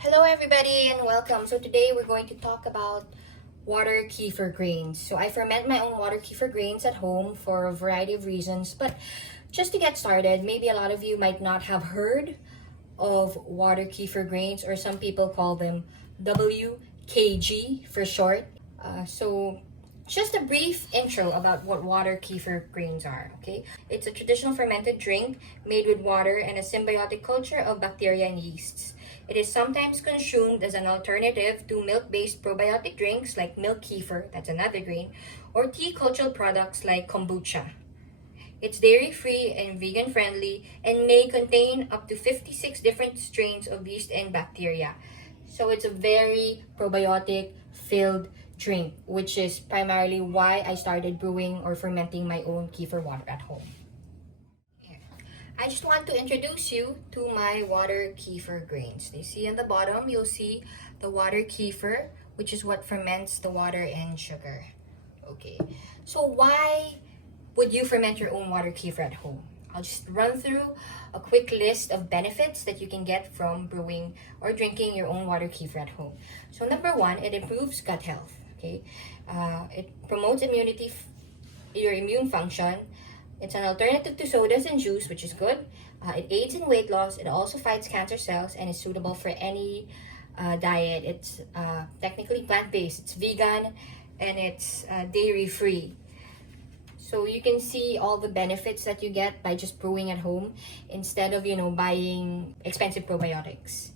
Hello everybody and welcome. So today we're going to talk about water kefir grains. So I ferment my own water kefir grains at home for a variety of reasons, but just to get started, maybe a lot of you might not have heard of water kefir grains, or some people call them WKG for short. So just a brief intro about what water kefir grains are, okay? It's a traditional fermented drink made with water and a symbiotic culture of bacteria and yeasts. It is sometimes consumed as an alternative to milk-based probiotic drinks like milk kefir, that's another grain, or tea cultural products like kombucha. It's dairy-free and vegan-friendly and may contain up to 56 different strains of yeast and bacteria. So it's a very probiotic-filled drink, which is primarily why I started brewing or fermenting my own kefir water at home. I just want to introduce you to my water kefir grains. You see on the bottom, you'll see the water kefir, which is what ferments the water and sugar. Okay, so why would you ferment your own water kefir at home? I'll just run through a quick list of benefits that you can get from brewing or drinking your own water kefir at home. So number one, it improves gut health. Okay, it promotes immunity, your immune function. It's an alternative to sodas and juice, which is good. It aids in weight loss. It also fights cancer cells and is suitable for any diet. It's technically plant-based. It's vegan and it's dairy-free. So you can see all the benefits that you get by just brewing at home instead of, buying expensive probiotics.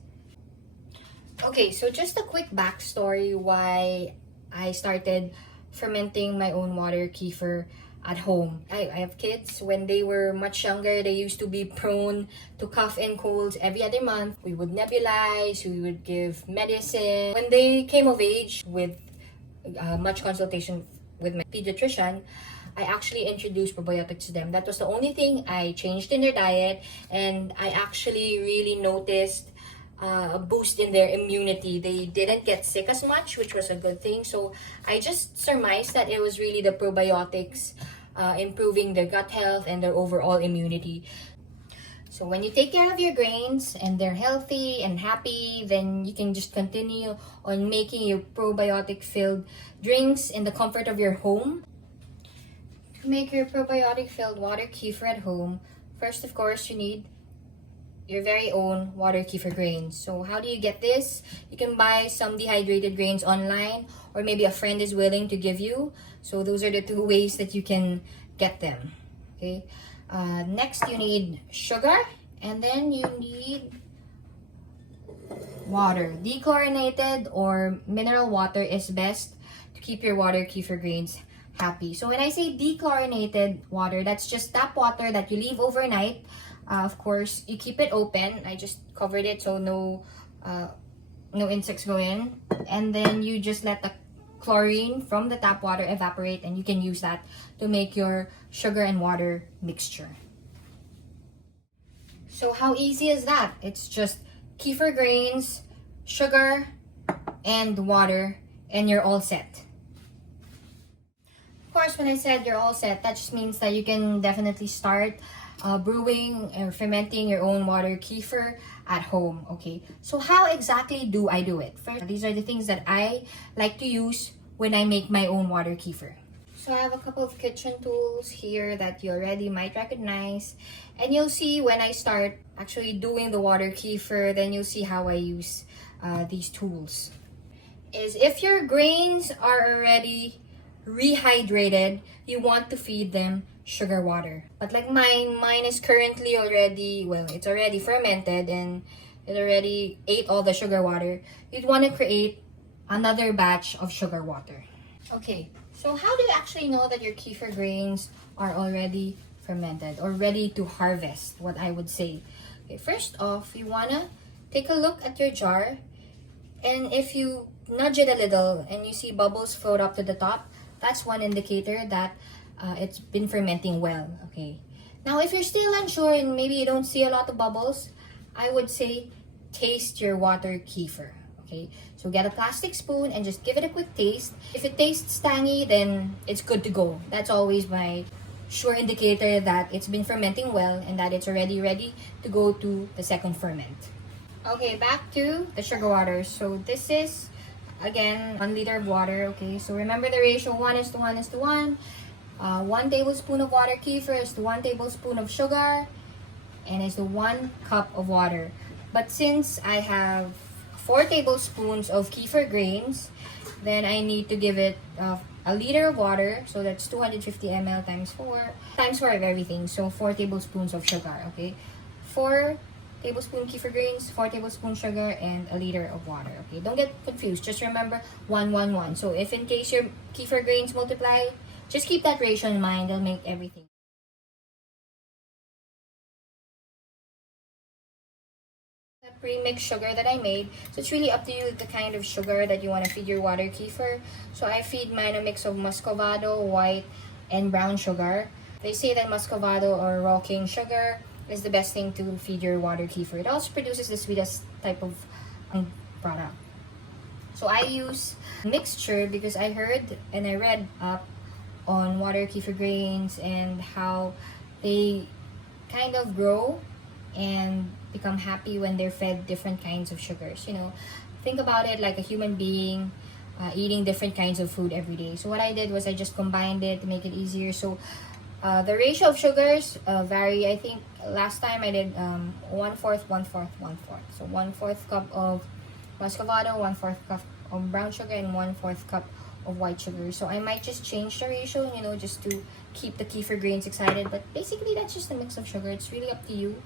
Okay, so just a quick backstory why I started fermenting my own water kefir at home. I have kids. When they were much younger, they used to be prone to cough and colds every other month. We would nebulize, we would give medicine. When they came of age with much consultation with my pediatrician, I actually introduced probiotics to them. That was the only thing I changed in their diet, and I actually really noticed a boost in their immunity. They didn't get sick as much, which was a good thing. So I just surmised that it was really the probiotics improving their gut health and their overall immunity. So when you take care of your grains and they're healthy and happy, then you can just continue on making your probiotic filled drinks in the comfort of your home. To make your probiotic filled water kefir at home, first of course you need your very own water kefir grains. So how do you get this? You can buy some dehydrated grains online, or maybe a friend is willing to give you. So those are the two ways that you can get them. Okay. Next, you need sugar, and then you need water. Dechlorinated or mineral water is best to keep your water kefir grains happy. So when I say dechlorinated water, that's just tap water that you leave overnight. Of course, you keep it open. I just covered it so no insects go in. And then you just let the chlorine from the tap water evaporate, and you can use that to make your sugar and water mixture. So how easy is that? It's just kefir grains, sugar, and water, and you're all set. Of course, when I said you're all set, that just means that you can definitely start brewing or fermenting your own water kefir at home. Okay, so how exactly do I do it? First, these are the things that I like to use when I make my own water kefir. So I have a couple of kitchen tools here that you already might recognize, and you'll see when I start actually doing the water kefir, then you'll see how I use these tools. If your grains are already rehydrated, you want to feed them sugar water. But like mine is currently already, it's already fermented and it already ate all the sugar water. You'd want to create another batch of sugar water. Okay, so how do you actually know that your kefir grains are already fermented or ready to harvest, what I would say? Okay, first off, you want to take a look at your jar, and if you nudge it a little and you see bubbles float up to the top, that's one indicator that it's been fermenting well. Okay, now if you're still unsure and maybe you don't see a lot of bubbles, I would say taste your water kefir. Okay, so get a plastic spoon and just give it a quick taste. If it tastes tangy, then it's good to go. That's always my sure indicator that it's been fermenting well and that it's already ready to go to the second ferment. Okay, back to the sugar water. So this is again 1 liter of water. Okay, so remember the ratio: 1:1:1. 1 tablespoon of water kefir is to 1 tablespoon of sugar, and is the 1 cup of water. But since I have 4 tablespoons of kefir grains, then I need to give it a liter of water. So that's 250 ml times 4 of everything. So 4 tablespoons of sugar. Okay, 4 tablespoon kefir grains, 4 tablespoon sugar, and a liter of water. Okay, don't get confused. Just remember 1:1:1. So if in case your kefir grains multiply, just keep that ratio in mind. It'll make everything. The pre-mixed sugar that I made. So it's really up to you the kind of sugar that you want to feed your water kefir. So I feed mine a mix of muscovado, white, and brown sugar. They say that muscovado or raw cane sugar is the best thing to feed your water kefir. It also produces the sweetest type of product. So I use mixture because I heard and I read up on water kefir grains and how they kind of grow and become happy when they're fed different kinds of sugars. You know, think about it like a human being eating different kinds of food every day. So what I did was I just combined it to make it easier. So the ratio of sugars vary. I think last time I did 1/4, 1/4, 1/4. So 1/4 cup of muscovado, 1/4 cup of brown sugar, and 1/4 cup of white sugar. So I might just change the ratio, you know, just to keep the kefir grains excited. But basically, that's just a mix of sugar. It's really up to you.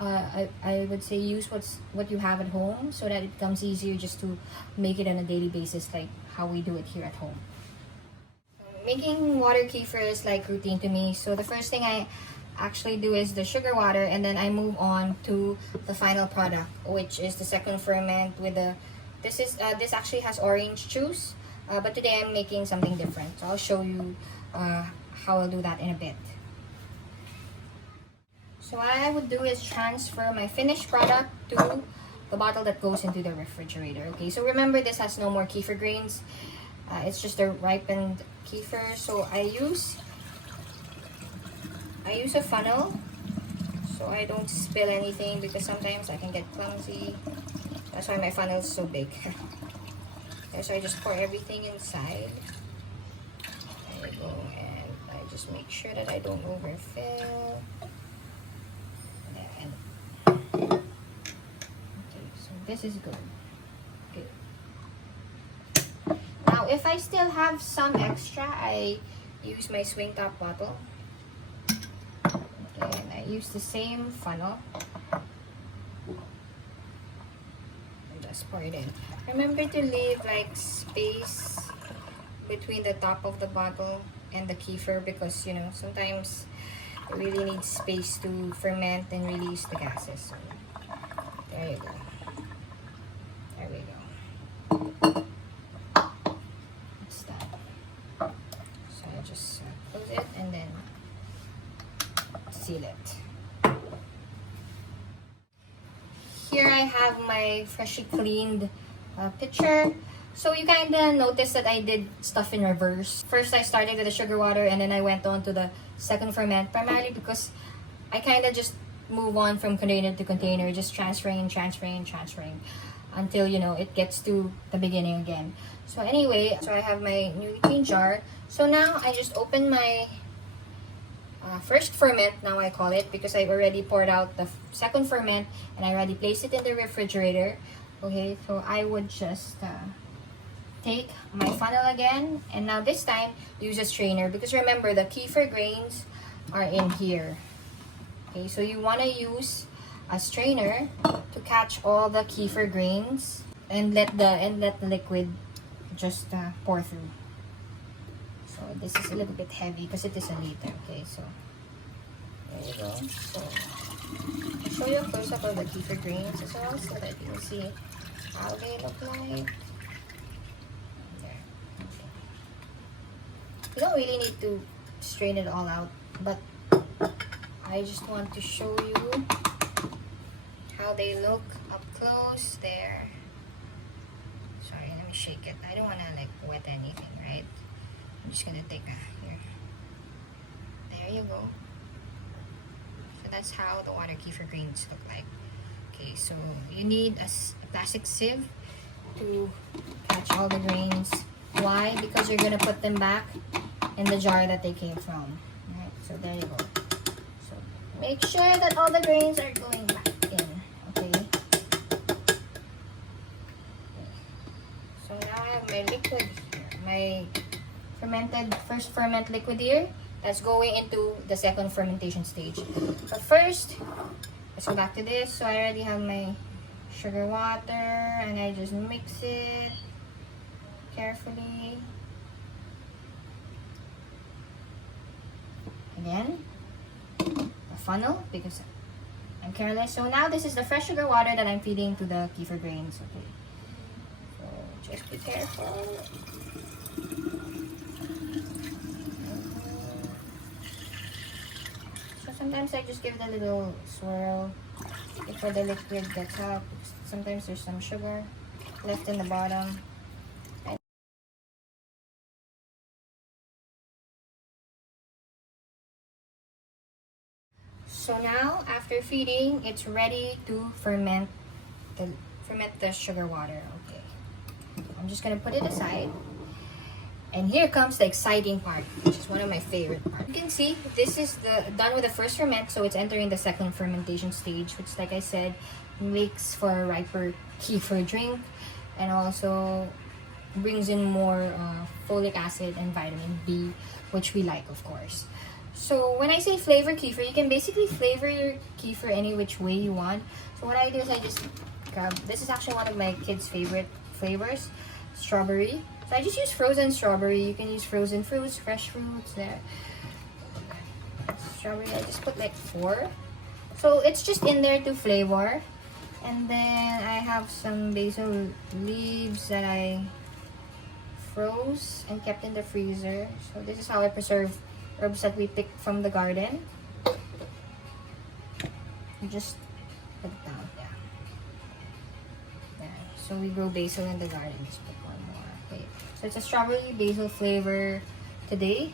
I would say use what you have at home so that it becomes easier just to make it on a daily basis, like how we do it here at home. Making water kefir is like routine to me. So the first thing I actually do is the sugar water, and then I move on to the final product, which is the second ferment with the this actually has orange juice, but today I'm making something different. So I'll show you how I'll do that in a bit. So what I would do is transfer my finished product to the bottle that goes into the refrigerator. Okay, so remember this has no more kefir grains. It's just a ripened kefir. So I use a funnel so I don't spill anything, because sometimes I can get clumsy. That's why my funnel is so big. Okay, so I just pour everything inside. There you go, and I just make sure that I don't overfill. Okay, so this is good. Okay. Now, if I still have some extra, I use my swing top bottle. Okay, and I use the same funnel. And just pour it in. Remember to leave like space between the top of the bottle and the kefir, because you know sometimes it really needs space to ferment and release the gases. So, there you go. There we go. It's done. So I just close it and then seal it. Here I have my freshly cleaned pitcher. So you kind of notice that I did stuff in reverse. First I started with the sugar water, and then I went on to the second ferment, primarily because I kind of just move on from container to container, just transferring until, you know, it gets to the beginning again. So anyway, so I have my newly cleaned jar. So now I just open my first ferment, now I call it, because I've already poured out the second ferment and I already placed it in the refrigerator. Okay, so I would just take my funnel again, and now this time use a strainer, because remember the kefir grains are in here. Okay, so you want to use a strainer to catch all the kefir grains and let the liquid just pour through. So this is a little bit heavy because it is a liter. Okay, so there you go. So I'll show you a close up of the kefir grains as well, so that you can see how they look like. There. Okay. You don't really need to strain it all out, but I just want to show you how they look up close. There. Sorry, let me shake it. I don't want to like wet anything, right? I'm just gonna take here. There you go. So that's how the water kefir grains look like. Okay, so you need a plastic sieve to catch all the grains. Why? Because you're gonna put them back in the jar that they came from. Right, so there you go. So make sure that all the grains are going back in. Okay. So now I have my liquid here, my first ferment liquid here. That's going into the second fermentation stage. But first, let's go back to this. So I already have my sugar water and I just mix it carefully. Again, a funnel because I'm careless. So now this is the fresh sugar water that I'm feeding to the kefir grains. Okay. So just be careful. Sometimes I just give it a little swirl before the liquid gets out. Sometimes there's some sugar left in the bottom. So now, after feeding, it's ready to ferment the sugar water. Okay, I'm just gonna put it aside. And here comes the exciting part, which is one of my favorite parts. You can see this is done with the first ferment, so it's entering the second fermentation stage, which, like I said, makes for a riper kefir drink and also brings in more folic acid and vitamin B, which we like, of course. So when I say flavor kefir, you can basically flavor your kefir any which way you want. So what I do is I just grab, this is actually one of my kids' favorite flavors, strawberry. So I just use frozen strawberry. You can use frozen fruits, fresh fruits there. Strawberry, I just put like 4. So it's just in there to flavor. And then I have some basil leaves that I froze and kept in the freezer. So this is how I preserve herbs that we picked from the garden. You just put it down, yeah. There. So we grow basil in the garden. Just put one more. Okay. So it's a strawberry basil flavor today.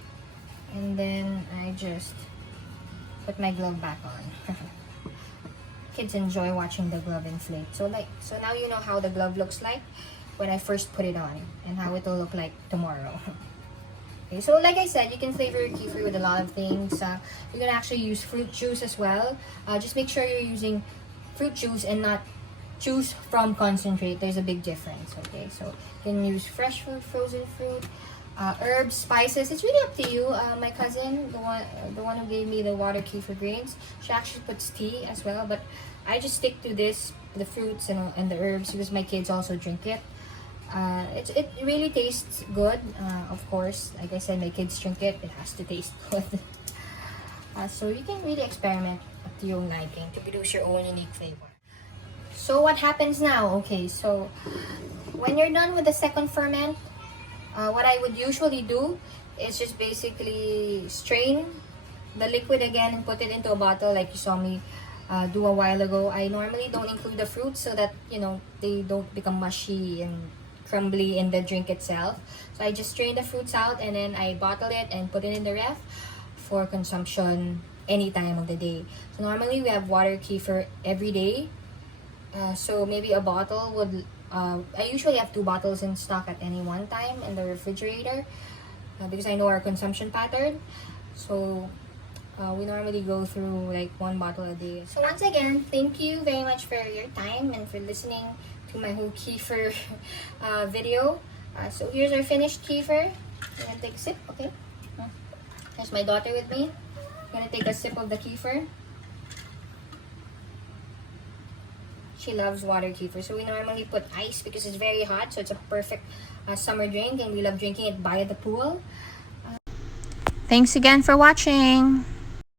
And then I just put my glove back on. Kids enjoy watching the glove inflate. So now you know how the glove looks like when I first put it on and how it will look like tomorrow. Okay, so like I said, you can flavor your kefir with a lot of things. You can actually use fruit juice as well. Just make sure you're using fruit juice and not juice from concentrate. There's a big difference. Okay, so you can use fresh fruit, frozen fruit, herbs, spices. It's really up to you. My cousin, the one who gave me the Water Kefir Grains, she actually puts tea as well. But I just stick to this, the fruits and the herbs, because my kids also drink it. It really tastes good. Of course, like I said, my kids drink it. It has to taste good. So you can really experiment up to your own liking to produce your own unique flavor. So what happens now? Okay, so when you're done with the second ferment, what I would usually do is just basically strain the liquid again and put it into a bottle like you saw me do a while ago. I normally don't include the fruits so that, you know, they don't become mushy and crumbly in the drink itself. So I just strain the fruits out and then I bottle it and put it in the ref for consumption any time of the day. So normally we have water kefir every day. So maybe a bottle would, I usually have 2 bottles in stock at any one time in the refrigerator because I know our consumption pattern. So we normally go through like 1 bottle a day. So once again, thank you very much for your time and for listening to my whole kefir video. So here's our finished kefir. I'm gonna take a sip, okay? There's my daughter with me. I'm gonna take a sip of the kefir. She loves water kefir. So we normally put ice because it's very hot. So it's a perfect summer drink and we love drinking it by the pool. Thanks again for watching.